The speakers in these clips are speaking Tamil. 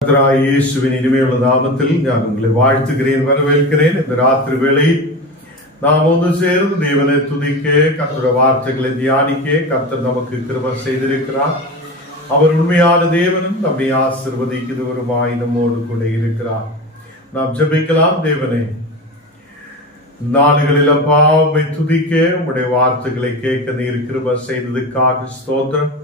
இயேசுவின் இனிமையுள்ள நாமத்தில் நான் உங்களை வாழ்த்துகிறேன், வரவேற்கிறேன். இந்த ராத்திரி வேளையில் நாம் ஒன்று சேர்ந்து தேவனை துதிக்க, கர்த்தருடைய வார்த்தைகளை தியானிக்க கர்த்தர் நமக்கு கிருபை செய்திருக்கிறார். அவர் உண்மையான தேவனும் நம்மை ஆசீர்வதிக்கிறவருமாய் நம்மோடு கூட இருக்கிறார். நாம் ஜெபிக்கலாம். தேவனே, நாடுகளில் பாவமை துதிக்க உம்முடைய வார்த்தைகளை கேட்க நீர் கிருபை செய்ததுக்காக ஸ்தோத்திரம்.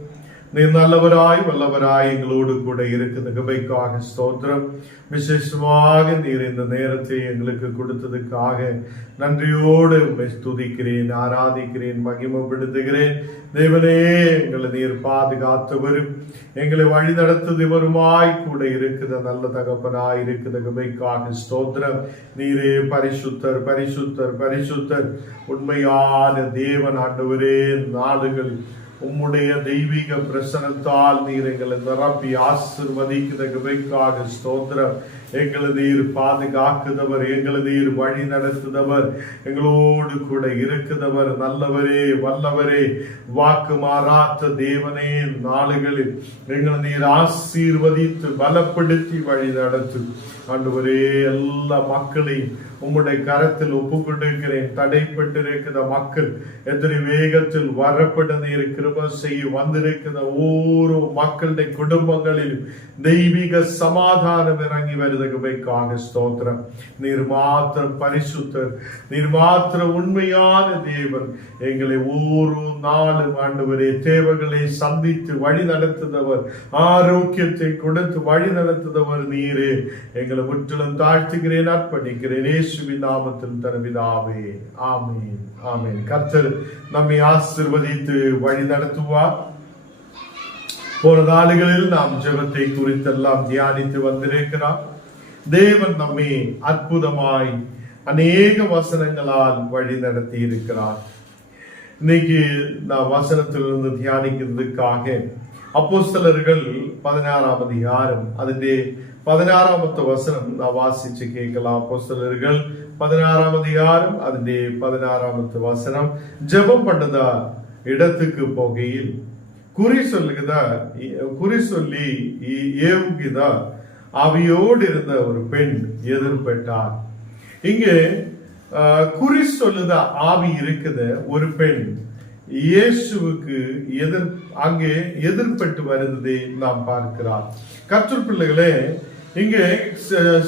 நீர் நல்லவராய் வல்லவராய் எங்களோடு கூட இருக்கிற கிருபைக்காக ஸ்தோத்திரம். விசேஷமாக நீர் இந்த நேரத்தை எங்களுக்கு கொடுத்ததுக்காக நன்றியோடு உம்மை துதிக்கிறேன், ஆராதிக்கிறேன், மகிமைப்படுத்துகிறேன். தேவனே, எங்களை நீர் பாதுகாத்தவரும் எங்களை வழி நடத்துவருமாய் கூட இருக்கிற நல்ல தகப்பனாய் இருக்கிற கிருபைக்காக ஸ்தோத்திரம். நீரே பரிசுத்தர், பரிசுத்தர், பரிசுத்தர், உண்மையான தேவன் ஆண்டவரே. நாடுகளில் உம்முடைய தெய்வீக பிரசனத்தால் நீர் எங்களை நிரப்பி ஆசீர்வதிக்கிற கிருபைக்காக ஸ்தோத்திரம். எங்களை நீர் பாதுகாக்குதவர், எங்களை நீர் வழி நடத்துதவர், எங்களோடு கூட இருக்குதவர். நல்லவரே, வல்லவரே, வாக்கு மாறாத்த தேவனே, நாளுகளில் எங்களை நீர் ஆசீர்வதித்து பலப்படுத்தி வழி நடத்து. ஆண்டவரே, எல்லா மக்களையும் உம்முடைய கரத்தில் ஒப்பு கொண்டிருக்கிறேன். தடைப்பட்டிருக்கிற மக்கள் எத்தனை வேகத்தில் வரப்பட்ட நீர் கிருபை செய்ய வந்திருக்கிற ஒவ்வொரு மக்களுடைய குடும்பங்களிலும் தெய்வீக சமாதானம் இறங்கி வருவதற்காக ஸ்தோத்திரம். நீர் மாத்திரம் பரிசுத்தர், நீர் மாத்திரம் உண்மையான தேவன். எங்களை ஒவ்வொரு நாளும் ஆண்டவரே தேவைகளை சந்தித்து வழி நடத்துதவர், ஆரோக்கியத்தை கொடுத்து வழி நடத்துதவர் நீரே. எங்களை முற்றிலும் தாழ்த்துகிறேன், அர்ப்பணிக்கிறேன் இயேசுவின் நாமத்தில் தருவிதாவே. ஆமீன், ஆமீன். கர்த்தர் நம்மை ஆசீர்வதித்து வழி நடத்துவார். போன நாடுகளில் நாம் ஜெபத்தை குறித்தெல்லாம் தியானித்து வந்திருக்கிறார். தேவன் நம்மை அற்புதமாய் அநேக வசனங்களால் வழி நடத்தி இருக்கிறார். இன்னைக்கு நான் வசனத்திலிருந்து தியானிக்கிறதுக்காக அப்போஸ்தலர்கள் 16ஆம் அதிகாரம் அதிலே 16ஆம் வசனம் நான் வாசிச்சு கேட்கலாம். அப்போஸ்தலர்கள் 16ஆம் அதிகாரம் அதிலே 16ஆம் வசனம். ஜெபம் பண்ணதா இடத்துக்கு போகையில் குறி சொல்லி ஏவுகிதா அவையோடு இருந்த ஒரு பெண் எதிர்பட்டார். இங்கே குறி சொல்லுத ஆவி இருக்குது. ஒரு பெண் இயேசுவுக்கு அங்கே எதிர்பட்டு வருவதை நாம் பார்க்கிறார். கர்த்தர் பிள்ளைகளே, இங்கே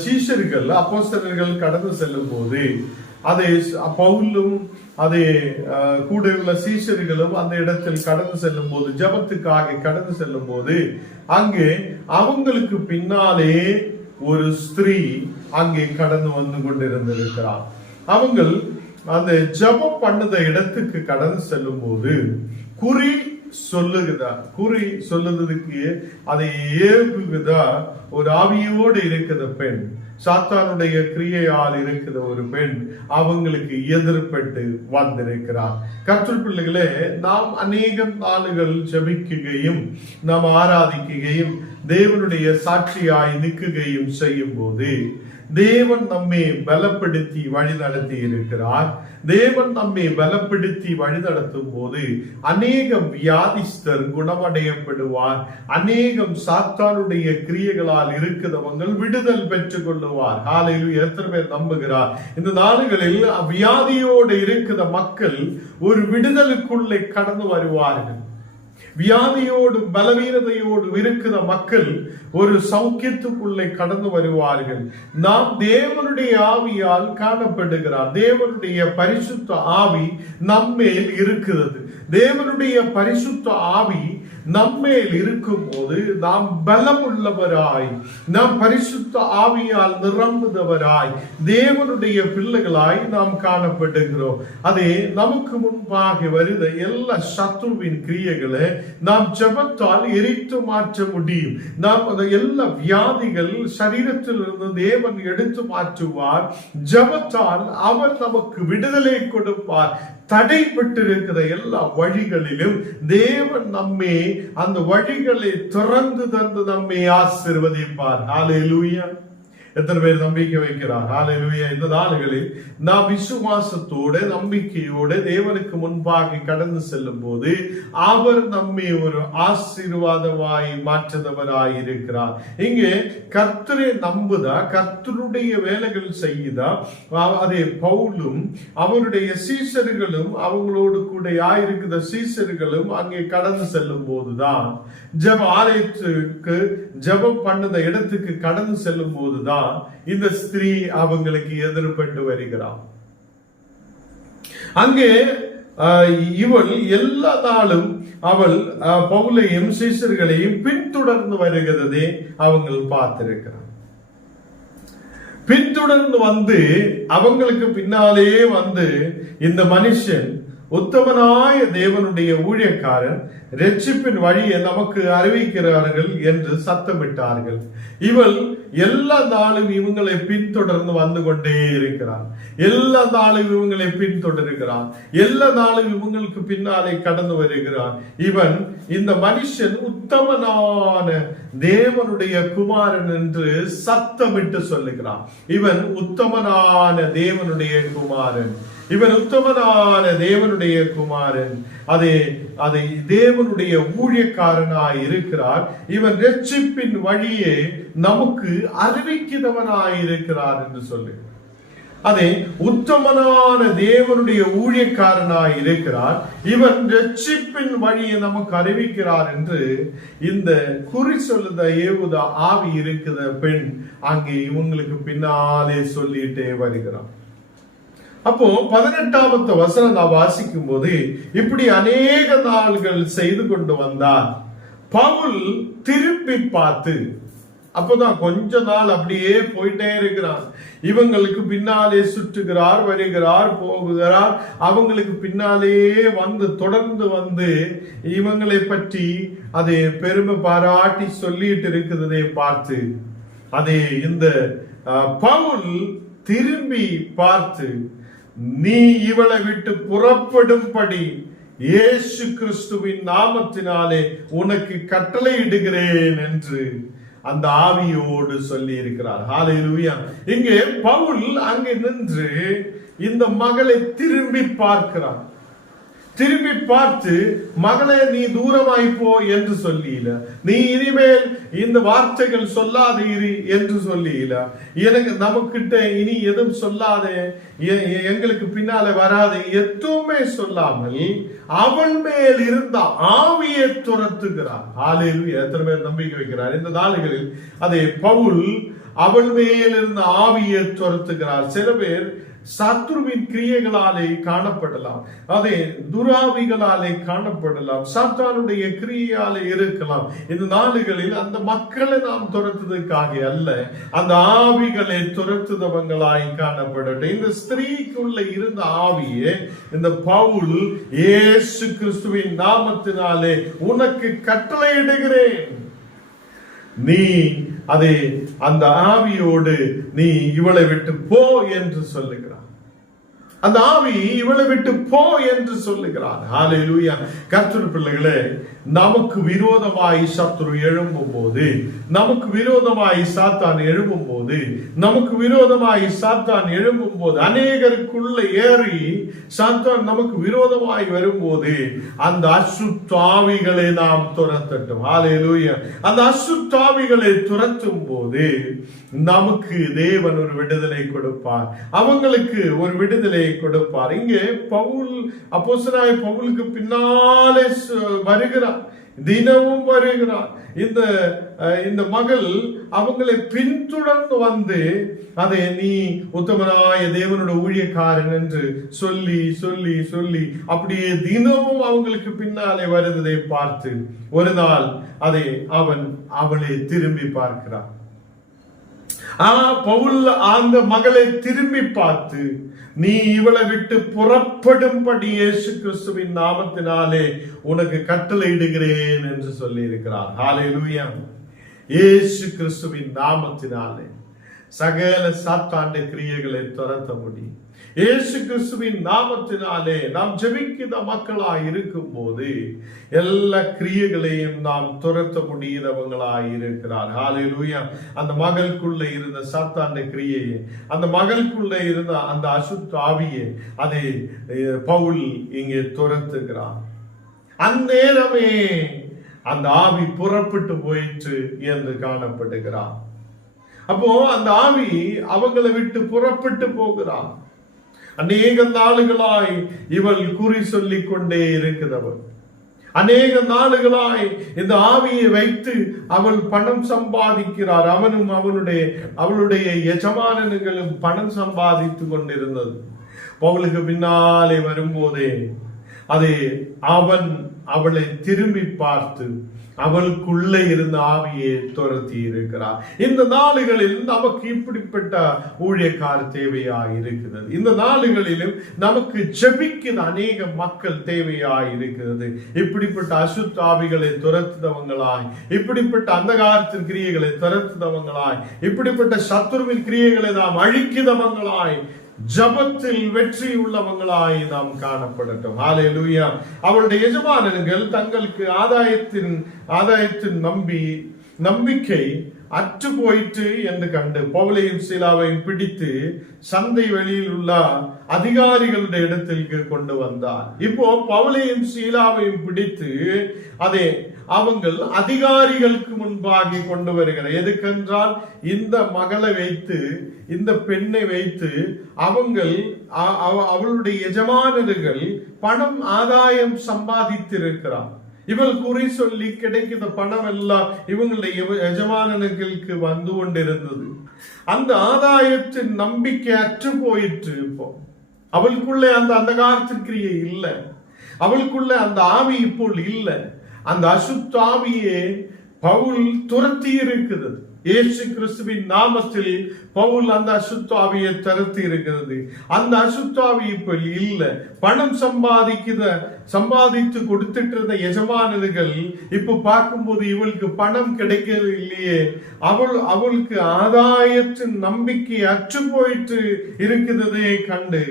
சீஷர்கள் அப்போஸ்தலர்கள் கடந்து செல்லும் போது அதை பவுலும் அதை கூட உள்ள சீஷர்களும் அந்த இடத்தில் கடந்து செல்லும் போது, ஜபத்துக்காக கடந்து செல்லும் போது, அங்கே அவங்களுக்கு பின்னாலே ஒரு ஸ்திரீ அங்கே கடந்து வந்து கொண்டிருந்திருக்கிறார். அவங்கள் அந்த ஜபம் பண்ணுத இடத்துக்கு கடந்து செல்லும் போது குறி சொல்லுறதுக்கு அதை ஏவுகுதா ஒரு ஆவியோடு இருக்கிற பெண், சாத்தானுடைய கிரியையால் இருக்கிற ஒரு பெண் அவங்களுக்கு எதிர்பட்டு வந்திருக்கிறார். கர்த்தர் பிள்ளைகளே, நாம் அநேக நாளுகள் ஜெபிக்குகையும் நாம் ஆராதிக்குகையும் தேவனுடைய சாட்சியாய் நிற்குகையும் செய்யும் போது தேவன் நம்மை பலப்படுத்தி வழி நடத்தி இருக்கிறார். தேவன் நம்மை பலப்படுத்தி வழி நடத்தும் போது அநேகம் வியாதிஸ்தர் குணமடையப்படுவார். அநேகம் சாத்தானுடைய கிரியைகளால் இருக்கிறவங்க விடுதல் பெற்றுக் கொள்ளுவார். ஹல்லேலூயா. எத்தனை பேர் நம்புகிறார்? இந்த நாடுகளில் வியாதியோடு இருக்கிற மக்கள் ஒரு விடுதலுக்குள்ளே கடந்து வருவார்கள். வியாதியோடு பலவீனதையோடு இருக்கிற மக்கள் ஒரு சௌக்கியத்துக்குள்ளே கடந்து வருவார்கள். நாம் தேவனுடைய ஆவியால் காணப்படுகிறார். தேவனுடைய பரிசுத்த ஆவி நம்மேல் இருக்கிறது. தேவனுடைய பரிசுத்த ஆவி நம்மேல் இருக்கும் போது நாம் பலம் உள்ளவராய், நாம் பரிசுத்த ஆவியால் நிரம்புதவராய், தேவனுடைய பிள்ளைகளாய் நாம் காணப்படுகிறோம். அதே நமக்கு முன்பாக வருத எல்லா சத்துருவின் கிரியைகளை நாம் ஜெபத்தால் எரித்து மாற்ற முடியும். நாம் அந்த எல்லா வியாதிகள் சரீரத்தில் இருந்து தேவன் எடுத்து மாற்றுவார். ஜெபத்தால் அவர் நமக்கு விடுதலை கொடுப்பார். தடைப்பட்டிருக்கிற எல்லா வழிகளிலும் தேவன் நம்மை அந்த வழிகளை திறந்து தந்து நம்மை ஆசீர்வதிப்பார். ஹல்லேலூயா. எத்தனை பேர் நம்பிக்கை வைக்கிறார்? ஹல்லேலூயா. இந்த நாளுகளில் நாம் விசுவாசத்தோட நம்பிக்கையோட தேவனுக்கு முன்பாக கடந்து செல்லும் போது அவர் நம்மை ஒரு ஆசீர்வாதமாய் மாற்றுதவராய் இருக்கிறார். இங்கே கர்த்தரை நம்புதா, கர்த்தருடைய வேலைகள் செய்யுதா, அதே பவுலும் அவருடைய சீசர்களும் அவங்களோடு கூட இருக்கிற சீசர்களும் அங்கே கடந்து செல்லும் போதுதான், ஜெப ஆலயத்துக்கு ஜெபம் பண்ணுத இடத்துக்கு கடந்து செல்லும் போதுதான் இந்த ஸ்திரீ அவங்களுக்கு எதிர்பட்டு வருகிறார். அங்கே இவள் எல்லா நாளும் அவள் பவுலையும் சீசர்களையும் பின்தொடர்ந்து வருகிறதே அவங்க பார்த்திருக்கிறார். பின்தொடர்ந்து வந்து அவங்களுக்கு பின்னாலே வந்து இந்த மனுஷன் உத்தமனாய தேவனுடைய ஊழியக்காரன் ரட்சிப்பின் வழியை நமக்கு அறிவிக்கிறார்கள் என்று சத்தமிட்டார்கள். இவள் எல்லா நாளும் இவங்களை பின்தொடர்ந்து வந்து கொண்டே இருக்கிறார். எல்லா நாளும் இவங்களை பின்தொடர்கிறார். எல்லா நாளும் இவங்களுக்கு பின்னாலே கடந்து வருகிறார். இவன் இந்த மனுஷன் உத்தமனான தேவனுடைய குமாரன் என்று சத்தமிட்டு சொல்லுகிறான். இவன் உத்தமனான தேவனுடைய குமாரன், இவன் உத்தமனான தேவனுடைய குமாரன், அதை தேவனுடைய ஊழியக்காரனாய் இருக்கிறார். இவன் ரட்சிப்பின் வழியே நமக்கு அறிவிக்கிறவனாய் இருக்கிறார் என்று சொல்லு. அதே உத்தமனான தேவனுடைய ஊழியக்காரனாய் இருக்கிறார். இவன் ரட்சிப்பின் வழியை நமக்கு அறிவிக்கிறார் என்று இந்த குறி சொல்லுத ஏவுத ஆவி இருக்கிற பெண் அங்கே இவங்களுக்கு பின்னாலே சொல்லிட்டே வருகிறான். அப்போ 18வது வசனம் நான் வாசிக்கும் போது இப்படி அநேக நாள்கள் செய்து கொண்டு வந்தார். பவுல் திருப்பி பார்த்து, அப்பதான் கொஞ்ச நாள் அப்படியே போயிட்டே இருக்கிறான். இவங்களுக்கு பின்னாலே சுற்றுகிறார், வருகிறார், போகிறார். அவங்களுக்கு பின்னாலே வந்து தொடர்ந்து வந்து இவங்களை பற்றி அதை பெருமை பாராட்டி சொல்லிட்டு இருக்கிறதை பார்த்து அதே இந்த பவுல் திரும்பி பார்த்து, நீ இவளை விட்டு புறப்படும்படி இயேசு கிறிஸ்துவின் நாமத்தினாலே உனக்கு கட்டளையிடுகிறேன் என்று அந்த ஆவியோடு சொல்லி இருக்கிறார். ஹல்லேலூயா. இங்கே பவுல் அங்கே நின்று இந்த மகளை திரும்பி பார்க்கிறார். திரும்பி பார்த்து, மகளே நீ தூரமாய் போ என்று சொல்லியில, நீ இனிமேல் இந்த வார்த்தைகள் சொல்லாதீரு என்று சொல்லியில, எனக்கு நமக்கிட்ட இனி எதுவும் சொல்லாதே, எங்களுக்கு பின்னால வராது, எதுவுமே சொல்லாமல் அவள் மேல் இருந்த ஆவியை துரத்துகிறார். ஹல்லேலூயா. எத்தனை பேர் நம்பிக்கை வைக்கிறார் இந்த நாளுகளில்? அதே பவுல் அவள் மேல் இருந்த ஆவியை துரத்துகிறார். சில பேர் சத்ருவின் கிரியைகளாலே காணப்படலாம், அதே துராவிகளாலே காணப்படலாம், சாத்தானுடைய கிரியையாலே இருக்கலாம். இந்த நாளுகளில் அந்த மக்களை நாம் துரத்துவதற்காக அல்ல, அந்த ஆவிகளை துரத்துதவங்களாய் காணப்படட்டும். இந்த ஸ்திரீக்குள்ள இருந்த ஆவியே இந்த பவுல் இயேசு கிறிஸ்துவின் நாமத்தினாலே உனக்கு கட்டளையிடுகிறேன், நீ அதே அந்த ஆவியோடு நீ இவளை விட்டு போ என்று சொல்லுகிறார். அந்த ஆவி இவளை விட்டு போ என்று சொல்லுகிறார். ஹல்லேலூயா. கர்த்தர் பிள்ளைகளே, நமக்கு விரோதமாய் சத்துரு எழும்பும் போது, நமக்கு விரோதமாய் சாத்தான் எழும்பும் போது, நமக்கு விரோதமாய் சாத்தான் எழும்பும் போது, அநேகருக்குள்ள ஏறி சாத்தான் நமக்கு விரோதமாய் வரும்போது அந்த அசுத்தாவிகளை நாம் துரத்தட்டும். ஹல்லேலூயா. அந்த அசுத்தாவிகளை துரத்தும் போது நமக்கு தேவன் ஒரு விடுதலை கொடுப்பார், அவங்களுக்கு ஒரு விடுதலை கொடுப்பார். இங்கே பவுல், அப்போஸ்தலனாகிய பவுலுக்கு பின்னாலே வருகிறார், தினமும் வருகிறார். இந்த மகள் அவங்களை பின்தொடர்ந்து வந்து அதை நீ உத்தமனாய தேவனுடைய ஊழியக்காரன் என்று சொல்லி சொல்லி சொல்லி அப்படியே தினமும் அவங்களுக்கு பின்னாலே வருவதை பார்த்து ஒரு நாள் அதை அவளை திரும்பி பார்க்கிறார். பவுல் அந்த மகளை திரும்பி பார்த்து, நீ இவளை விட்டு புறப்படும்படி இயேசு கிறிஸ்துவின் நாமத்தினாலே உனக்கு கட்டளையிடுகிறேன் என்று சொல்லி இருக்கிறார். ஹல்லேலூயா. இயேசு கிறிஸ்துவின் நாமத்தினாலே சகல சாத்தாண்ட கிரியைகளை துரத்த முடியும். இயேசு கிறிஸ்துவின் நாமத்தினாலே நாம் ஜெபிக்கிற மக்களாய் இருக்கும் போது எல்லா கிரியைகளையும் நாம் துரத்த முடியாதவங்களாய் இருக்கிறார். ஹல்லேலூயா. அந்த மகளுக்குள்ள இருந்த சாத்தானுடைய கிரியையை, அந்த மகளுக்குள்ள இருந்த அந்த அசுத்த ஆவியை அதை பவுல் இங்கே துரத்துகிறார். அந்நேரமே அந்த ஆவி புறப்பட்டு போயிற்று என்று காணப்படுகிறார். அப்போ அந்த ஆவி அவங்களை விட்டு புறப்பட்டு போகிறார். அநேக நாளுகளாய் இவள் குறி சொல்லிக் கொண்டே இருக்கிறவள். அநேக நாளுகளாய் இந்த ஆவியை வைத்து அவள் பணம் சம்பாதிக்கிறார். அவனும் அவளுடைய எஜமானர்களும் பணம் சம்பாதித்து கொண்டிருந்தது. பவுலுக்கு பின்னாலே வரும்போதே அவளை திரும்பி பார்த்து அவளுக்குள்ளே இருந்த ஆவியை துரத்தி இருக்கிறார். இந்த நாளுகளில் நமக்கு இப்படிப்பட்ட ஊழியக்கார தேவையாய் இருக்கிறது. இந்த நாளுகளிலும் நமக்கு ஜெபிக்கிற அநேக மக்கள் தேவையாய் இருக்கிறது. இப்படிப்பட்ட அசுத்த ஆவிகளை துரத்துதவங்களாய், இப்படிப்பட்ட அந்தகாரத்தின் கிரியைகளை துரத்துதவங்களாய், இப்படிப்பட்ட சத்துருவின் கிரியைகளை நாம் அழிக்கிறவங்களாய், ஜபத்தில் வெற்றி உள்ளவங்களாய் நாம் காணப்படட்டும். ஹல்லேலூயா. அவருடைய எஜமானர்கள் தங்களுக்கு ஆதாயத்தின் நம்பிக்கை அற்று போயிற்று என்று கண்டு பவுலையும் சீலாவையும் பிடித்து சந்தை வெளியில் உள்ள அதிகாரிகளுடைய இடத்திற்கு கொண்டு வந்தார். இப்போ பவுலையும் சீலாவையும் பிடித்து அவங்கள் அதிகாரிகளுக்கு முன்பாக கொண்டு வருகிறார். எதுக்கென்றால் இந்த மகளை வைத்து, இந்த பெண்ணை வைத்து அவளுடைய எஜமானர்கள் பணம் ஆதாயம் சம்பாதித்திருக்கிறார். இவள் குறி சொல்லி கிடைக்கிற பணம் எல்லாம் இவங்களுடைய எஜமானர்களுக்கு வந்து கொண்டிருந்தது. அந்த ஆதாயத்தின் நம்பிக்கை அற்று போயிற்று. இப்போ அவளுக்குள்ளே அந்த அந்தகாரத்தின் கிரியை இல்லை, அவளுக்குள்ள அந்த ஆவி இப்போ இல்லை. அந்த அசுத்த ஆவியே பவுல் துரத்தி இருக்கிறது. இயேசு கிறிஸ்துவின் நாமத்தில் பவுல் அந்த அசுத்த ஆவியை துரத்தி இருக்கிறது. அந்த அசுத்த ஆவி இப்ப இல்லை. பணம் சம்பாதித்து கொடுத்துட்டு இருந்த எஜமானர்கள் இப்ப பார்க்கும்போது இவளுக்கு பணம் கிடைக்கிறது இல்லையே, அவளுக்கு ஆதாயத்தின் நம்பிக்கை அற்று போயிட்டு இருக்கிறதே கண்டு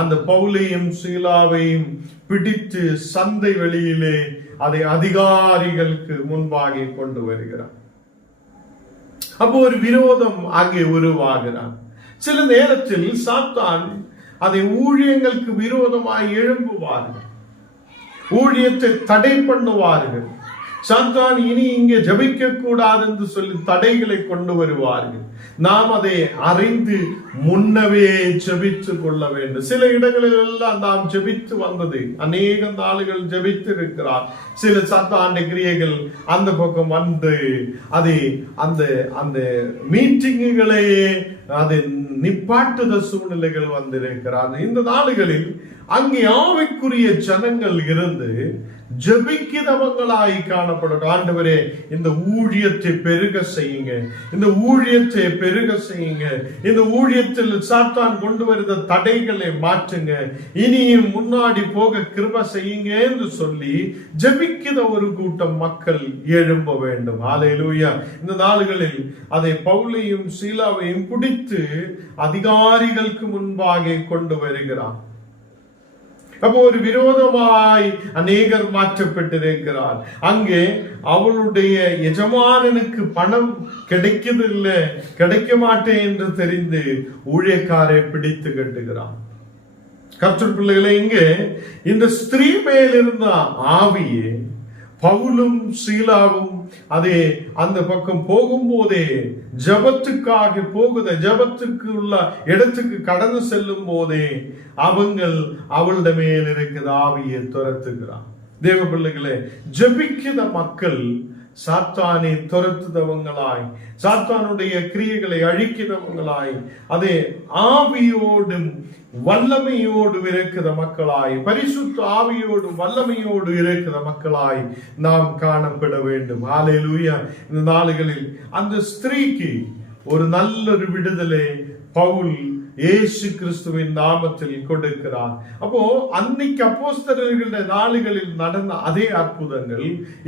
அந்த பவுலையும் சீலாவையும் பிடித்து சந்தை வெளியிலே அதை அதிகாரிகளுக்கு முன்பாக கொண்டு வருகிறார். அப்போ ஒரு விரோதம் அங்கே உருவாகிறார். சில நேரத்தில் சாத்தான் அதை ஊழியங்களுக்கு விரோதமாய் எழும்புவார்கள், ஊழியத்தை தடை பண்ணுவார்கள். சாத்தான் இனி இங்கே ஜபிக்க கூடாது என்று சொல்லி தடைகளை கொண்டு வருவார்கள். நாம் அதை அறிந்து முன்னவே ஜபித்து கொள்ள வேண்டும். சில இடங்களில் எல்லாம் நாம் ஜபித்து வந்தது, அநேக நாளுகள் ஜபித்து இருக்கிறார். சில சாத்தாண்ட கிரியைகள் அந்த பக்கம் வந்து அந்த மீட்டிங்குகளையே அதை நிப்பாட்டுத சூழ்நிலைகள் வந்திருக்கிறார். இந்த நாளுகளில் அங்கே ஆவிக்குரிய ஜனங்கள் இருந்து ஜபிக்கிறவங்களாய் காணப்படும். ஆண்டவரே, இந்த ஊழியத்தை பெருக செய்யுங்க, இந்த ஊழியத்தை பெருக செய்யுங்க, இந்த ஊழியத்தில் சாத்தான் கொண்டு வருகிற தடைகளை மாற்றுங்க, இனியும் முன்னாடி போக கிருபை செய்யுங்க என்று சொல்லி ஜபிக்கிற ஒரு கூட்டம் மக்கள் எழும்ப வேண்டும். ஹல்லேலூயா. இந்த நாளுகளில் அதை பவுலையும் சீலாவையும் பிடித்து அதிகாரிகளுக்கு முன்பாக கொண்டு வருகிறார். அப்போ ஒரு விரோதமாய் அநேகர் மாற்றப்பட்டிருக்கிறார். அங்கே அவளுடைய எஜமானனுக்கு பணம் கிடைக்கதில்லை, கிடைக்க மாட்டேன் என்று தெரிந்து ஊழியக்காரை பிடித்து கட்டுகிறான். கர்த்தர் பிள்ளைகளை, இங்கே இந்த ஸ்திரீ மேல் இருந்த ஆவியே பவுலும் சீலாவும் அந்த பக்கம் போகும்போதே ஜபத்துக்காக ஜபத்துக்கு உள்ள இடத்துக்கு கடந்து செல்லும் போதே அவளுடைய மேல் இருக்கிற ஆவியை துரத்துகிறான். தேவ பிள்ளைகளே, ஜபிக்கிற மக்கள் சாத்தானை துரத்துதவங்களாய், சாத்தானுடைய கிரியைகளை அழிக்கிறவங்களாய், ஆவியோடும் வல்லமையோடு இருக்கிற மக்களாய், பரிசுத்த ஆவியோடு வல்லமையோடு இருக்கிற மக்களாய் நாம் காணப்பட வேண்டும். ஹல்லேலூயா. இந்த நாளுகளில் அந்த ஸ்திரீக்கு ஒரு நல்ல விடுதலை பவுல் இயேசு கிறிஸ்துவின் நாமத்தில் கொடுக்கிறார். அப்போ அன்னைக்கு அப்போஸ்தலர்களுடைய நாளுகளில் நடந்த அதே அற்புதங்கள்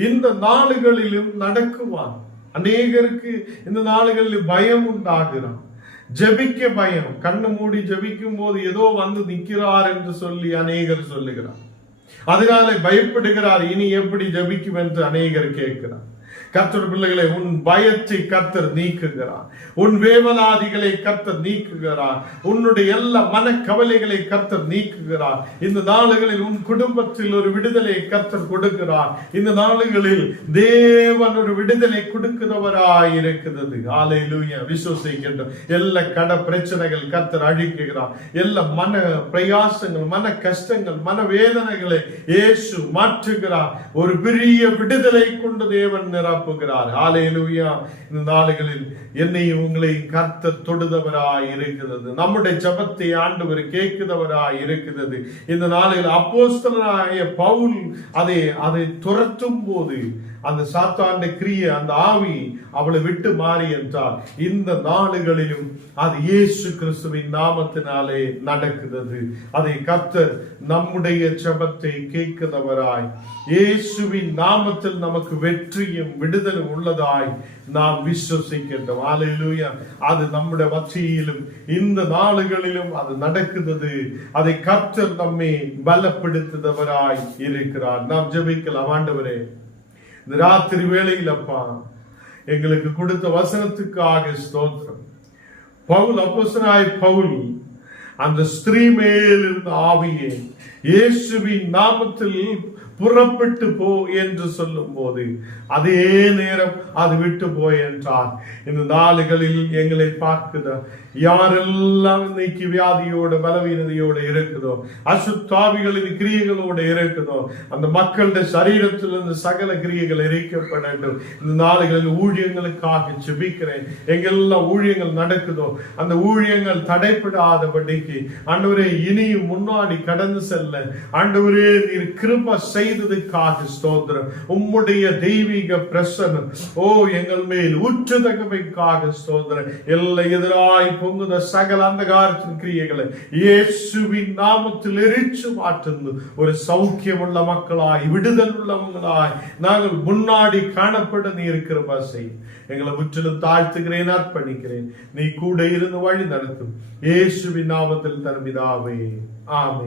இந்த நாளுகளிலும் நடக்குவான். அநேகருக்கு இந்த நாளுகளில் பயம் உண்டாகிறான். ஜெபிக்க பயம். கண்ணு மூடி ஜெபிக்கும் போது ஏதோ வந்து நிற்கிறார் என்று சொல்லி அநேகர் சொல்லுகிறார். அதனால பயப்படுகிறார். இனி எப்படி ஜெபிக்கும் என்று அநேகர் கேட்கிறார். கர்த்தர் பிள்ளைகளை, உன் பயத்தை கர்த்தர் நீக்குகிறார். உன் வேவலாதிகளை கர்த்தர் நீக்குகிறார். உன்னுடைய எல்லா மன கவலைகளை கர்த்தர் நீக்குகிறார். இந்த நாளுகளில் உன் குடும்பத்தில் ஒரு விடுதலை கர்த்தர் கொடுக்கிறார். இந்த நாளுகளில் தேவன் ஒரு விடுதலை கொடுக்கிறவராய் இருக்கிறது. ஹல்லேலூயா. விசுவாசிக்கின்றோம். எல்லா கட பிரச்சனைகள் கர்த்தர் அழிக்கிறார். எல்லா மன பிரயாசங்கள், மன கஷ்டங்கள், மன வேதனைகளை இயேசு மாற்றுகிறார். ஒரு பெரிய விடுதலை கொண்டு தேவன் நிரப்புகிறார். ஹல்லேலூயா. இந்த நாளுகளில் என்னையும் உங்களை கர்த்தர் தொடுதவராய் இருக்கிறது. நம்முடைய ஜெபத்தை ஆண்டவர் கேட்கிறவராய் இருக்கிறது. இந்த நாளில் அப்போஸ்தலனாகிய பவுல் அதை துரத்தும் போது அந்த சாத்தானுடைய கிரியை, அந்த ஆவி அவளை விட்டு மாறி என்றால், இந்த நாளுகளிலும் அது இயேசு கிறிஸ்துவின் நாமத்தினாலே நடக்கிறது. அதை கர்த்தர் நம்முடைய ஜெபத்தை கேட்கிறவராய், இயேசுவின் நாமத்தில் நமக்கு வெற்றியும் விடுதலை உள்ளதாய் நாம் விசுவசிக்கின்றோம். ஹல்லேலூயா. அது நம்முடைய மத்தியிலும் இந்த நாளுகளிலும் அது நடக்கிறது. அதை கர்த்தர் நம்மை பலப்படுத்துகிறவராய் இருக்கிறார். நாம் ஜெபிக்கலாம். ஆண்டவரே, இந்த ராத்திரி வேளையில் அப்பா எங்களுக்கு கொடுத்த வசனத்துக்காக ஸ்தோத்திரம். பவுல், அப்போஸ்தலனாகிய பவுல் அந்த ஸ்திரீ மேல் இருந்த ஆவியே இயேசுவின் நாமத்தில் புறப்பட்டு போ என்று சொல்லும் போது அதே நேரம் அது விட்டு போய் என்றார். இந்த நாளுகளில் எங்களை பார்க்குதோ, யாரெல்லாம் இன்னைக்கு வியாதியோட பலவீனதையோட இருக்குதோ, அசுத்தாவிகளின் கிரியைகளோட இருக்குதோ, அந்த மக்களுடைய சரீரத்திலிருந்து சகல கிரியைகள் எரிக்கப்படட்டும். இந்த நாளுகளில் ஊழியங்களுக்காக ஜெபிக்கிறேன். எங்கெல்லாம் ஊழியங்கள் நடக்குதோ அந்த ஊழியங்கள் தடைப்படாதபடிக்கு ஆண்டவரே இனியும் முன்னாடி கடந்து செல்ல ஆண்டவரே நீர் கிருபை செய்ததுக்காக ஸ்தோத்திரம். உம்முடைய தெய்வீக பிரசன்னம் எங்கள் மேல் ஊற்றுதகமைக்காக ஸ்தோத்திரம். எல்லை எதிராய் பொங்குத சகல அந்தகாரத்தின் கிரியைகளை இயேசுவின் நாமத்தில் எரிச்சு மாற்றுந்து ஒரு சௌக்கியமுள்ள மக்களாய், விடுதல் உள்ளவங்களாய் நாங்கள் முன்னாடி காணப்பட நீர் கிருபை செய். எங்களை முற்றிலும் தாழ்த்துகிறேன், அர்ப்பணிக்கிறேன். நீ கூட இருந்து வழி நடத்தும். இயேசுவின் நாமத்தில் தரும் பிதாவே, ஆமென்.